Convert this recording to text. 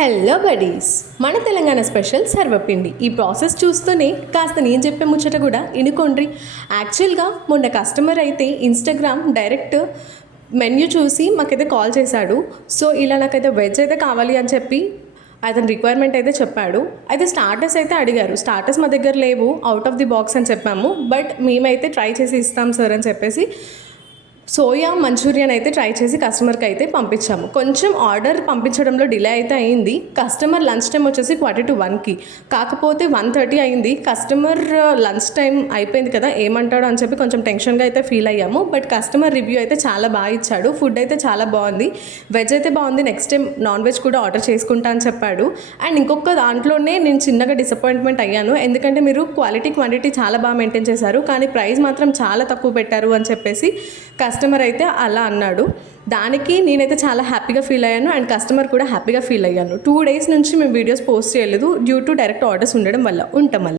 Hello buddies, మన Telangana special సర్వపిండి. ఈ process చూస్తూనే కాస్త నేను చెప్పే ముచ్చట కూడా ఇనుకోండి. యాక్చువల్గా మొన్న కస్టమర్ అయితే ఇన్స్టాగ్రామ్ డైరెక్ట్ మెన్యూ చూసి మాకైతే కాల్ చేశాడు. సో ఇలా నాకైతే వెజ్ అయితే కావాలి అని చెప్పి అతని రిక్వైర్మెంట్ అయితే చెప్పాడు. అయితే స్టార్టర్స్ అయితే అడిగారు. స్టార్టర్స్ మా దగ్గర లేవు, అవుట్ ఆఫ్ ది బాక్స్ అని చెప్పాము. బట్ మేమైతే ట్రై చేసి ఇస్తాం సార్ అని చెప్పేసి సోయా మంచూరియన్ అయితే ట్రై చేసి కస్టమర్కి అయితే పంపించాము. కొంచెం ఆర్డర్ పంపించడంలో డిలే అయితే అయింది. కస్టమర్ లంచ్ టైం వచ్చేసి 1:45కి, కాకపోతే 1:30 అయింది. కస్టమర్ లంచ్ టైం అయిపోయింది కదా, ఏమంటాడు అని చెప్పి కొంచెం టెన్షన్గా అయితే ఫీల్ అయ్యాము. బట్ కస్టమర్ రివ్యూ అయితే చాలా బాగా ఇచ్చాడు. ఫుడ్ అయితే చాలా బాగుంది, వెజ్ అయితే బాగుంది. నెక్స్ట్ టైం నాన్ వెజ్ కూడా ఆర్డర్ చేసుకుంటా అని చెప్పాడు. అండ్ ఇంకొక దాంట్లోనే నేను చిన్నగా డిసప్పాయింట్మెంట్ అయ్యాను, ఎందుకంటే మీరు క్వాలిటీ క్వాంటిటీ చాలా బాగా మెయింటైన్ చేశారు, కానీ ప్రైస్ మాత్రం చాలా తక్కువ పెట్టారు అని చెప్పేసి కస్టమర్ అయితే అలా అన్నాడు. దానికి నేనైతే చాలా హ్యాపీగా ఫీల్ అయ్యాను అండ్ కస్టమర్ కూడా హ్యాపీగా ఫీల్ అయ్యాను. 2 days నుంచి మేము వీడియోస్ పోస్ట్ చేయలేదు డ్యూ టు డైరెక్ట్ ఆర్డర్స్ ఉండడం వల్ల. ఉంటాం.